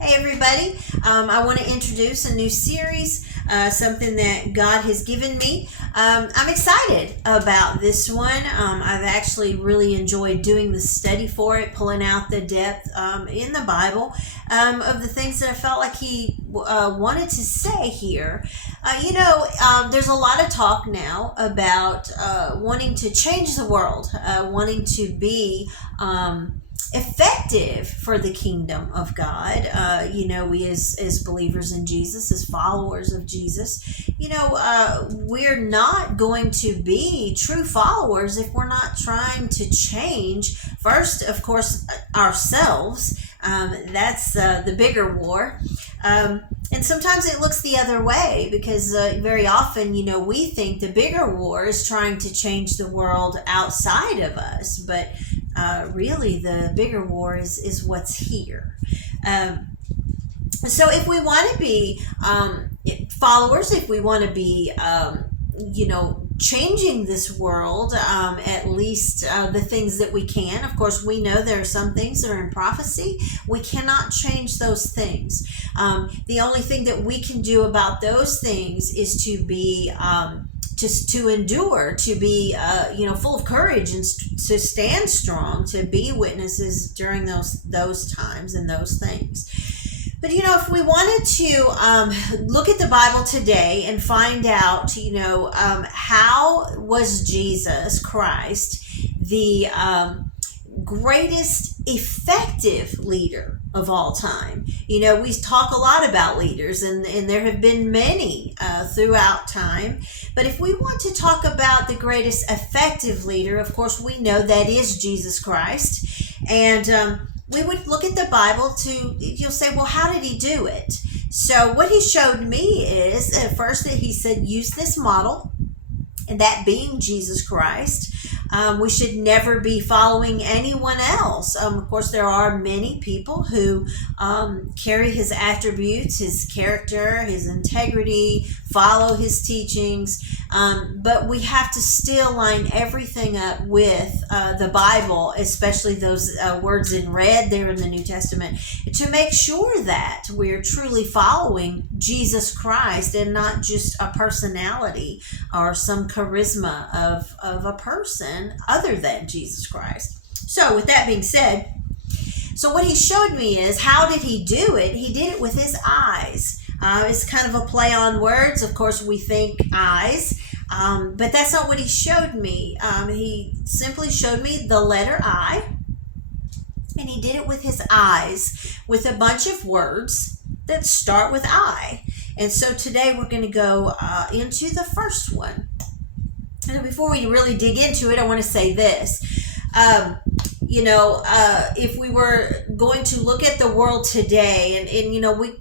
Hey everybody, I want to introduce a new series, something that God has given me. I'm excited about this one. I've actually really enjoyed doing the study for it, pulling out the depth in the Bible of the things that I felt like He wanted to say here. There's a lot of talk now about wanting to change the world, wanting to be effective for the kingdom of God. We as believers in Jesus, as followers of Jesus, we're not going to be true followers if we're not trying to change first, of course, ourselves. That's the bigger war. And sometimes it looks the other way because very often, we think the bigger war is trying to change the world outside of us. But really, the bigger war is what's here. So if we want to be followers, if we want to be, changing this world, at least the things that we can. Of course, we know there are some things that are in prophecy. We cannot change those things. The only thing that we can do about those things is to be just to endure, to be full of courage and to stand strong, to be witnesses during those times and those things. But if we wanted to look at the Bible today and find out, how was Jesus Christ the greatest effective leader of all time? We talk a lot about leaders, and there have been many throughout time. But if we want to talk about the greatest effective leader, of course, we know that is Jesus Christ. And we would look at the Bible you'll say, well, how did he do it? So what he showed me is, at first, that he said, use this model, and that being Jesus Christ. We should never be following anyone else. Of course, there are many people who carry his attributes, his character, his integrity, follow his teachings, but we have to still line everything up with the Bible, especially those words in red there in the New Testament, to make sure that we're truly following Jesus Christ and not just a personality or some charisma of a person other than Jesus Christ. So with that being said, so what he showed me is, how did he do it? He did it with his eyes. It's kind of a play on words. Of course, we think eyes, but that's not what he showed me. He simply showed me the letter I, and he did it with his eyes, with a bunch of words that start with I. And so today we're going to go into the first one. And before we really dig into it, I want to say this. If we were going to look at the world today, and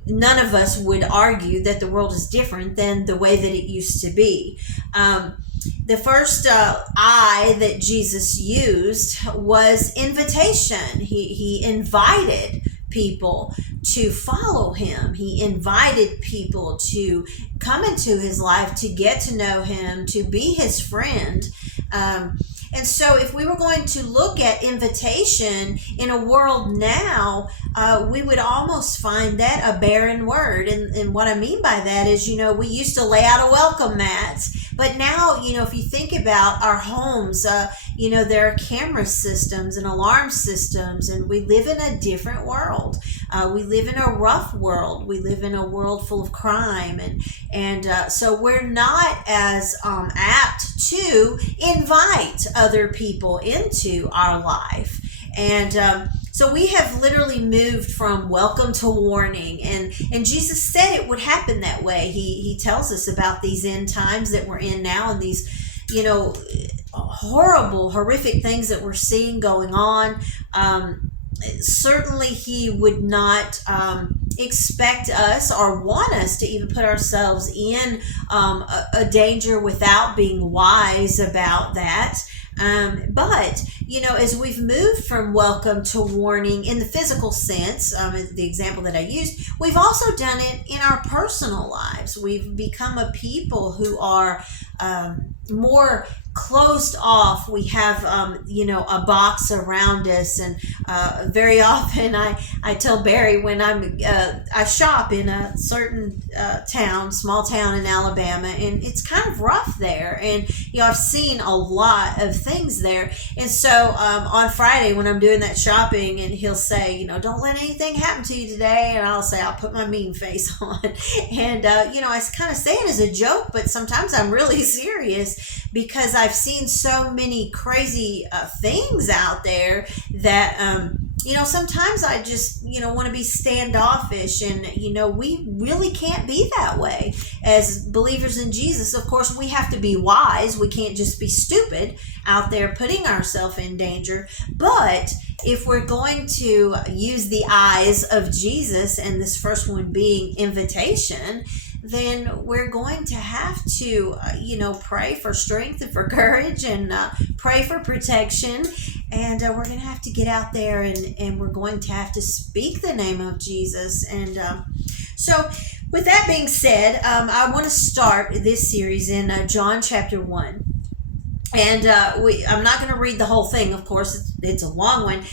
none of us would argue that the world is different than the way that it used to be. The first I that Jesus used was invitation. He invited people to follow him. He invited people to come into his life, to get to know him, to be his friend. And so if we were going to look at invitation in a world now, we would almost find that a barren word. And what I mean by that is, we used to lay out a welcome mat. But now, if you think about our homes, there are camera systems and alarm systems, and we live in a different world. We live in a rough world. We live in a world full of crime. And so we're not as apt to invite other people into our life. And so we have literally moved from welcome to warning, and Jesus said it would happen that way. He tells us about these end times that we're in now, and these, horrible, horrific things that we're seeing going on. Certainly he would not expect us or want us to even put ourselves in a danger without being wise about that. But, as we've moved from welcome to warning in the physical sense, the example that I used, we've also done it in our personal lives. We've become a people who are more closed off. We have, a box around us. And very often I tell Barry when I shop in a certain small town in Alabama, and it's kind of rough there. And, I've seen a lot of things there. And so on Friday when I'm doing that shopping, and he'll say, don't let anything happen to you today. And I'll say, I'll put my mean face on. And, I kind of say it as a joke, but sometimes I'm really serious because I've seen so many crazy things out there that, sometimes I just, want to be standoffish. And, we really can't be that way as believers in Jesus. Of course, we have to be wise. We can't just be stupid out there putting ourselves in danger. But if we're going to use the eyes of Jesus, and this first one being invitation, then we're going to have to, pray for strength and for courage, and pray for protection. And we're going to have to get out there, and we're going to have to speak the name of Jesus. And so with that being said, I want to start this series in John chapter 1. And I'm not going to read the whole thing, of course. It's a long one.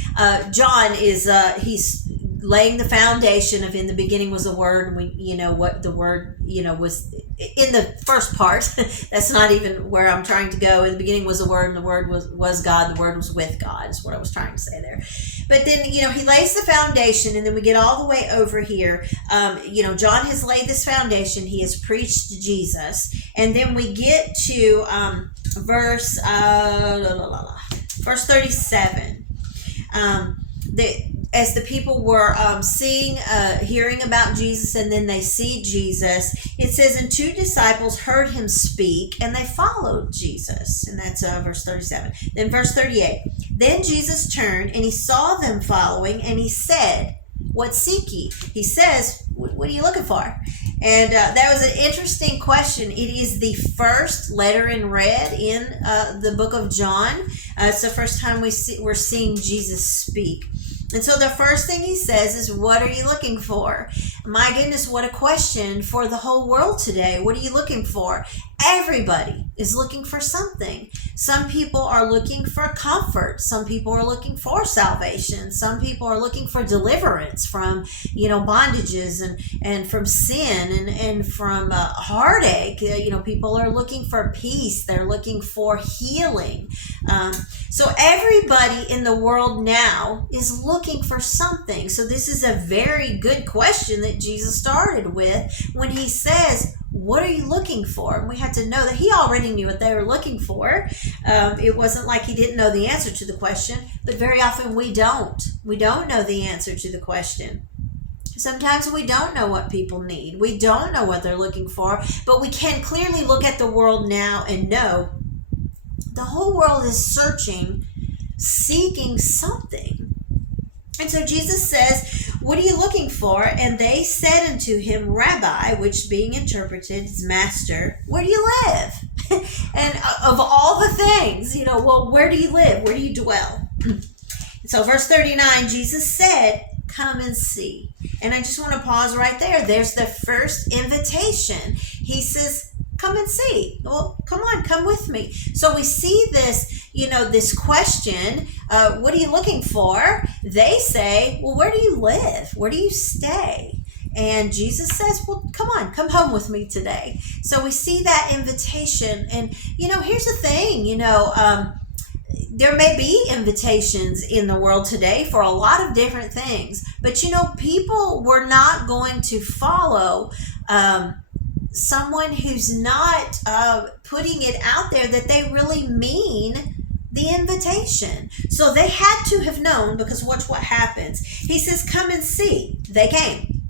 John is, he's laying the foundation of in the beginning was the Word, and we, what the Word, was in the first part. That's not even where I'm trying to go. In the beginning was the Word, and the Word was God. The Word was with God, is what I was trying to say there. But then, he lays the foundation, and then we get all the way over here. John has laid this foundation. He has preached Jesus. And then we get to verse 37. As the people were hearing about Jesus, and then they see Jesus, it says, and 2 disciples heard him speak, and they followed Jesus. And that's verse 37. Then verse 38. Then Jesus turned, and he saw them following, and he said, what seek ye? He says, what are you looking for? And that was an interesting question. It is the first letter in red in the book of John. It's the first time we're seeing Jesus speak. And so the first thing he says is, what are you looking for? My goodness, what a question for the whole world today. What are you looking for? Everybody is looking for something. Some people are looking for comfort. Some people are looking for salvation. Some people are looking for deliverance from, bondages and from sin and from heartache. People are looking for peace. They're looking for healing. So everybody in the world now is looking for something. So this is a very good question that Jesus started with when he says, what are you looking for? And we had to know that he already knew what they were looking for. It wasn't like he didn't know the answer to the question, but very often we don't. We don't know the answer to the question. Sometimes we don't know what people need. We don't know what they're looking for, but we can clearly look at the world now and know the whole world is searching, seeking something. And so Jesus says, what are you looking for? And they said unto him, Rabbi, which being interpreted is Master, where do you live? And of all the things, well, where do you live? Where do you dwell? And so verse 39, Jesus said, come and see. And I just want to pause right there. There's the first invitation. He says, come and see. Well, come on, come with me. So we see this, this question, what are you looking for? They say, well, where do you live? Where do you stay? And Jesus says, well, come on, come home with me today. So we see that invitation. And, here's the thing, there may be invitations in the world today for a lot of different things. But, people were not going to follow someone who's not putting it out there that they really mean the invitation. So they had to have known, because watch what happens. He says, come and see. They came.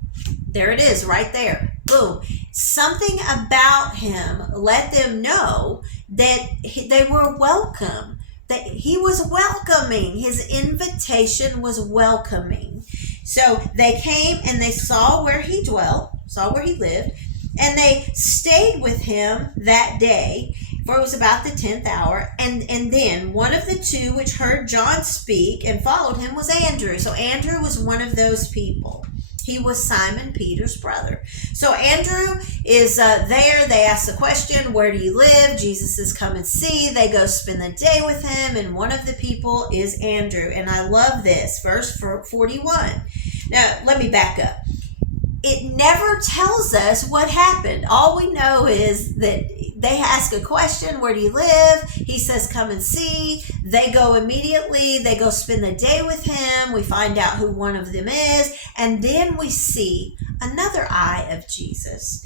There it is right there. Boom. Something about him let them know that they were welcome, that he was welcoming. His invitation was welcoming. So they came and they saw where he dwelt, saw where he lived, and they stayed with him that day, for it was about the 10th hour. And then one of the 2 which heard John speak and followed him was Andrew. So Andrew was one of those people. He was Simon Peter's brother. So Andrew is there. They ask the question, where do you live? Jesus says, come and see. They go spend the day with him, and one of the people is Andrew. And I love this, verse 41. Now, let me back up. It never tells us what happened. All we know is that they ask a question, where do you live? He says, come and see. They go immediately. They go spend the day with him. We find out who one of them is. And then we see another eye of Jesus.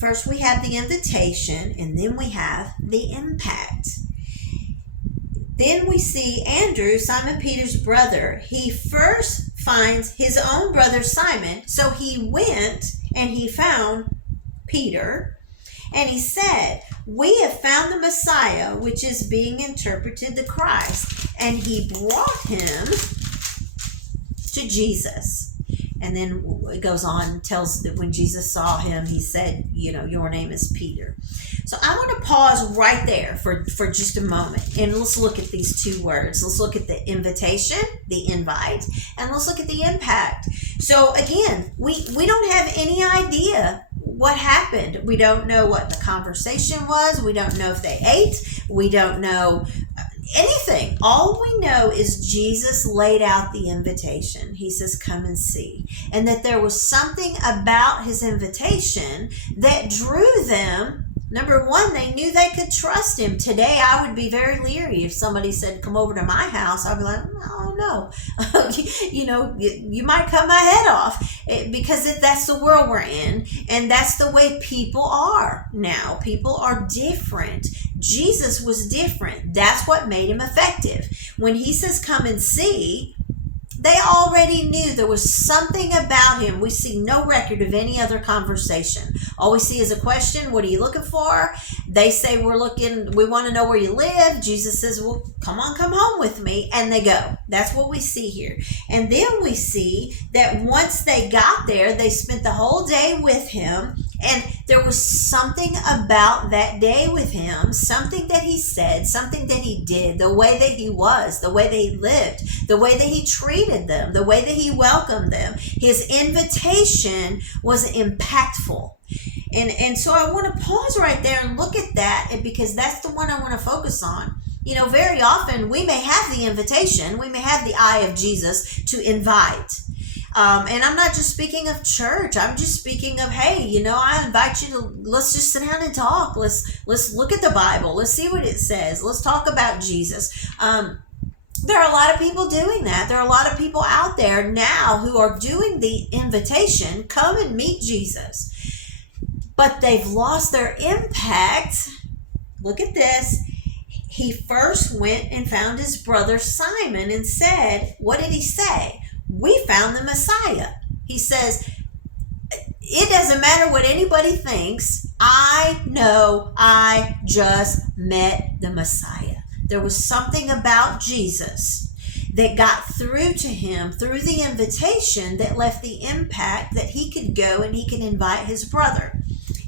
First, we have the invitation, and then we have the impact. Then we see Andrew, Simon Peter's brother. He first finds his own brother Simon. So he went and he found Peter. And he said, we have found the Messiah, which is being interpreted the Christ. And he brought him to Jesus. And then it goes on and tells that when Jesus saw him, he said, your name is Peter. So I want to pause right there for just a moment. And let's look at these two words. Let's look at the invitation, the invite, and let's look at the impact. So again, we don't have any idea what happened. We don't know what the conversation was. We don't know if they ate. We don't know anything. All we know is Jesus laid out the invitation. He says, come and see. And that there was something about his invitation that drew them. Number one, they knew they could trust him. Today, I would be very leery if somebody said, come over to my house. I'd be like, oh, no. You might cut my head off because that's the world we're in. And that's the way people are now. People are different. Jesus was different. That's what made him effective. When he says, come and see, they already knew there was something about him. We see no record of any other conversation. All we see is a question, what are you looking for? They say, we want to know where you live. Jesus says, well, come home with me. And they go. That's what we see here. And then we see that once they got there, they spent the whole day with him. And there was something about that day with him, something that he said, something that he did, the way that he was, the way that he lived, the way that he treated them, the way that he welcomed them. His invitation was impactful. And so I want to pause right there and look at that, because that's the one I want to focus on. Very often we may have the invitation, we may have the eye of Jesus to invite. And I'm not just speaking of church. I'm just speaking of, hey, I invite you to, let's just sit down and talk. Let's look at the Bible. Let's see what it says. Let's talk about Jesus. There are a lot of people doing that. There are a lot of people out there now who are doing the invitation, come and meet Jesus. But they've lost their impact. Look at this. He first went and found his brother Simon and said, what did he say? We found the Messiah. He says, it doesn't matter what anybody thinks. I know I just met the Messiah. There was something about Jesus that got through to him through the invitation that left the impact that he could go and he could invite his brother.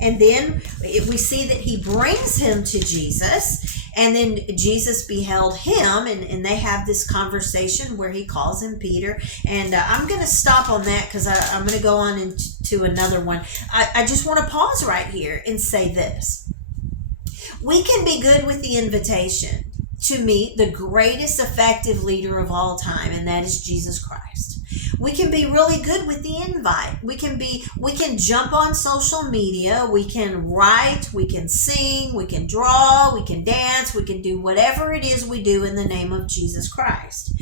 And then we see that he brings him to Jesus, and then Jesus beheld him, and they have this conversation where he calls him Peter. And I'm going to stop on that because I'm going to go on into another one. I just want to pause right here and say this. We can be good with the invitation to meet the greatest effective leader of all time, and that is Jesus Christ. We can be really good with the invite. We can jump on social media, we can write, we can sing, we can draw, we can dance, we can do whatever it is we do in the name of Jesus Christ.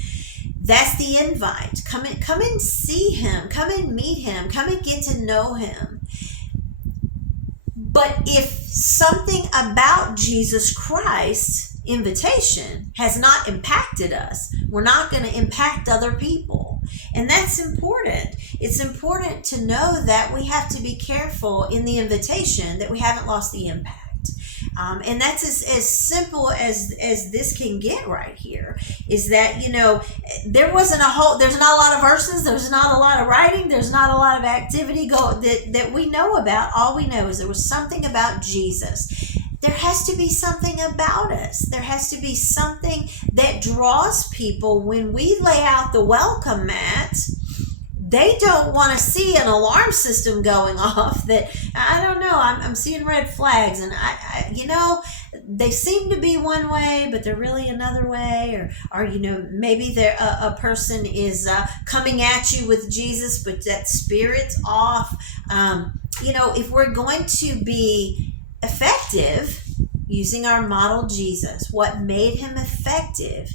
That's the invite. Come and see him, come and meet him, come and get to know him. But if something about Jesus Christ's invitation has not impacted us, we're not going to impact other people. And that's important. It's important to know that we have to be careful in the invitation that we haven't lost the impact. And that's as simple as this can get right here, is that, there's not a lot of verses, there's not a lot of writing, there's not a lot of activity that we know about. All we know is there was something about Jesus. There has to be something about us. There has to be something that draws people when we lay out the welcome mat. they don't want to see an alarm system going off that, I don't know, I'm seeing red flags, and they seem to be one way, but they're really another way, or maybe they're, a person is coming at you with Jesus, but that spirit's off. If we're going to be effective using our model Jesus, what made him effective,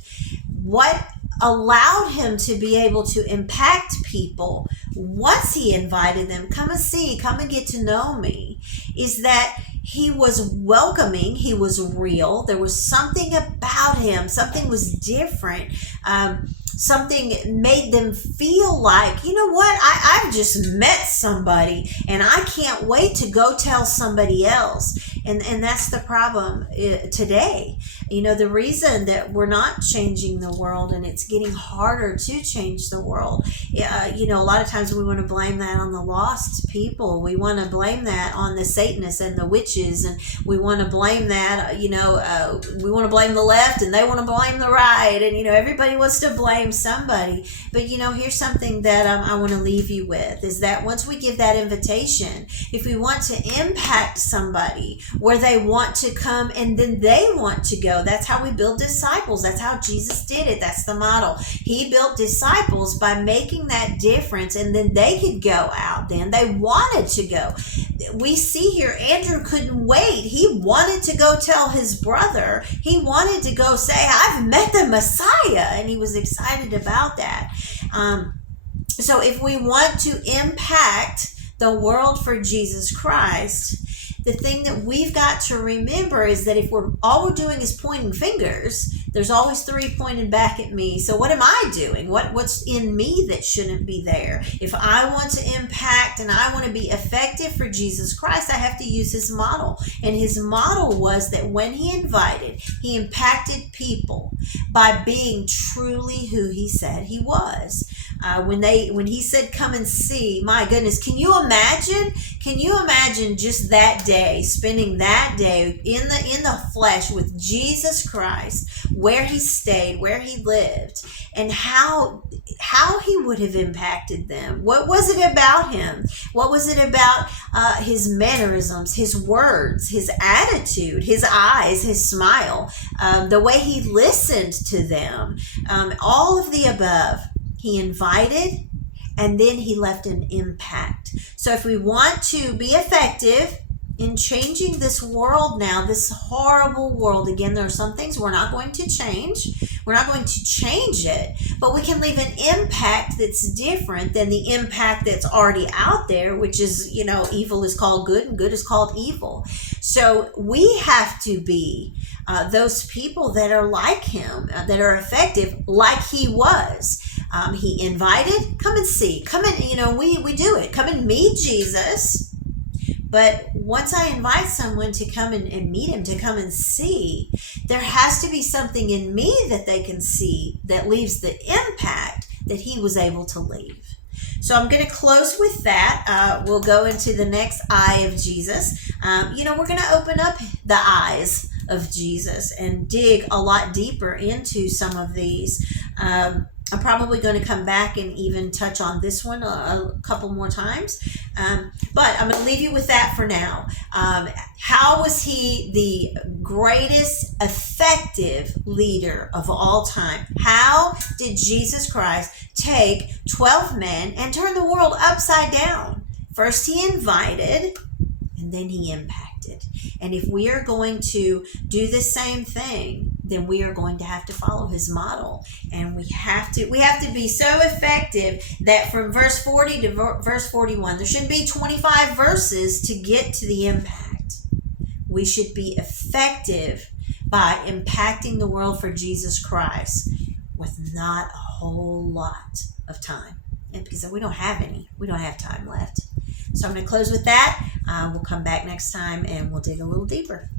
what allowed him to be able to impact people once he invited them, come and see, come and get to know me, is that he was welcoming, he was real, there was something about him, something was different, something made them feel like, you know what, I've just met somebody and I can't wait to go tell somebody else. And that's the problem today. The reason that we're not changing the world, and it's getting harder to change the world, a lot of times we want to blame that on the lost people. We want to blame that on the Satanists and the witches, and we want to blame that, we want to blame the left and they want to blame the right, and everybody wants to blame somebody. But here's something that I want to leave you with, is that once we give that invitation, if we want to impact somebody where they want to come and then they want to go, that's how we build disciples. That's how Jesus did it. That's the model. He built disciples by making that difference, and then they could go out. Then they wanted to go. We see here Andrew couldn't wait. He wanted to go tell his brother. He wanted to go say, I've met the Messiah, and he was excited about that. So if we want to impact the world for Jesus Christ, the thing that we've got to remember is that if all we're doing is pointing fingers, there's always three pointed back at me. So what am I doing? What's in me that shouldn't be there? If I want to impact and I want to be effective for Jesus Christ, I have to use his model. And his model was that when he invited, he impacted people by being truly who he said he was. When he said, come and see, my goodness, can you imagine just that day, spending that day in the flesh with Jesus Christ, where he stayed, where he lived, and how he would have impacted them? What was it about him? What was it about his mannerisms, his words, his attitude, his eyes, his smile, the way he listened to them, all of the above? He invited, and then he left an impact. So if we want to be effective in changing this world now, this horrible world, again, there are some things we're not going to change. We're not going to change it, but we can leave an impact that's different than the impact that's already out there, which is, evil is called good and good is called evil. So we have to be those people that are like him, that are effective like he was. He invited, come and see, come and, we do it. Come and meet Jesus. But once I invite someone to come and meet him, to come and see, there has to be something in me that they can see that leaves the impact that he was able to leave. So I'm going to close with that. We'll go into the next eye of Jesus. We're going to open up the eyes of Jesus and dig a lot deeper into some of these. I'm probably going to come back and even touch on this one a couple more times. But I'm going to leave you with that for now. How was he the greatest effective leader of all time? How did Jesus Christ take 12 men and turn the world upside down? First he invited, and then he impacted. And if we are going to do the same thing, then we are going to have to follow his model. And we have to be so effective that from verse 40 to verse 41, there shouldn't be 25 verses to get to the impact. We should be effective by impacting the world for Jesus Christ with not a whole lot of time. And because we don't have time left. So I'm going to close with that. We'll come back next time and we'll dig a little deeper.